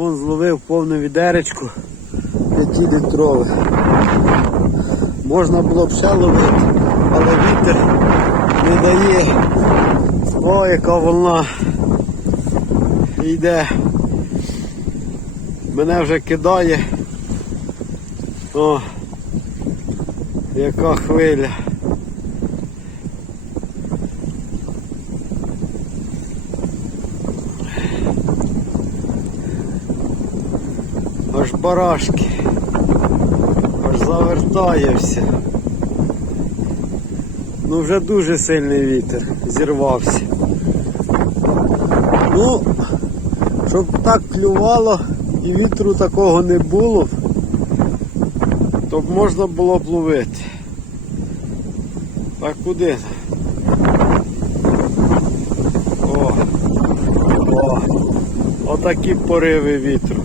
Вон зловив повну відеречку 5 літрове. Можна було б ще ловити, але вітер не дає. О, яка волна йде. Мене вже кидає. О, яка хвиля. Аж барашки. Аж завертає все. Ну вже дуже сильний вітер, зірвався. Ну, щоб так клювало і вітру такого не було, то б можна було б ловити. Так куди? О, о, отакі пориви вітру.